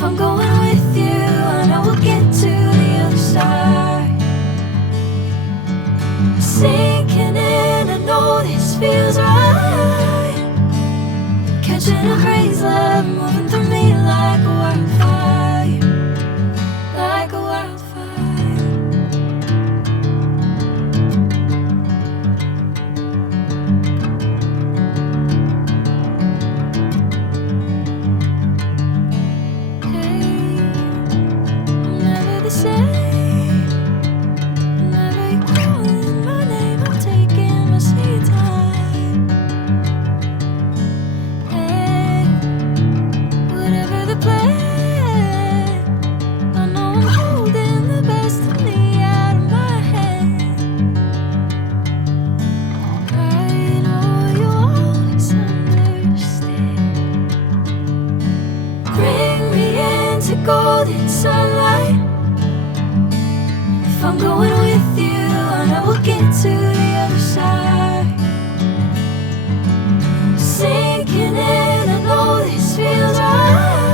If I'm going with you, I know we'll get to the other side. Sinking in, I know this feels right. Catching a breeze, love moving through me like a wildfire, like a wildfire. Hey, I'm never the same. Whenever you're calling my name, I'm taking my sweet time. Hey, whatever the plan, I know I'm holding the best of me out of my hand. I know you'll always understand. Bring me into golden sunlight. If I'm going with you, I know we'll get to the other side. Sinking in, I know this feels right.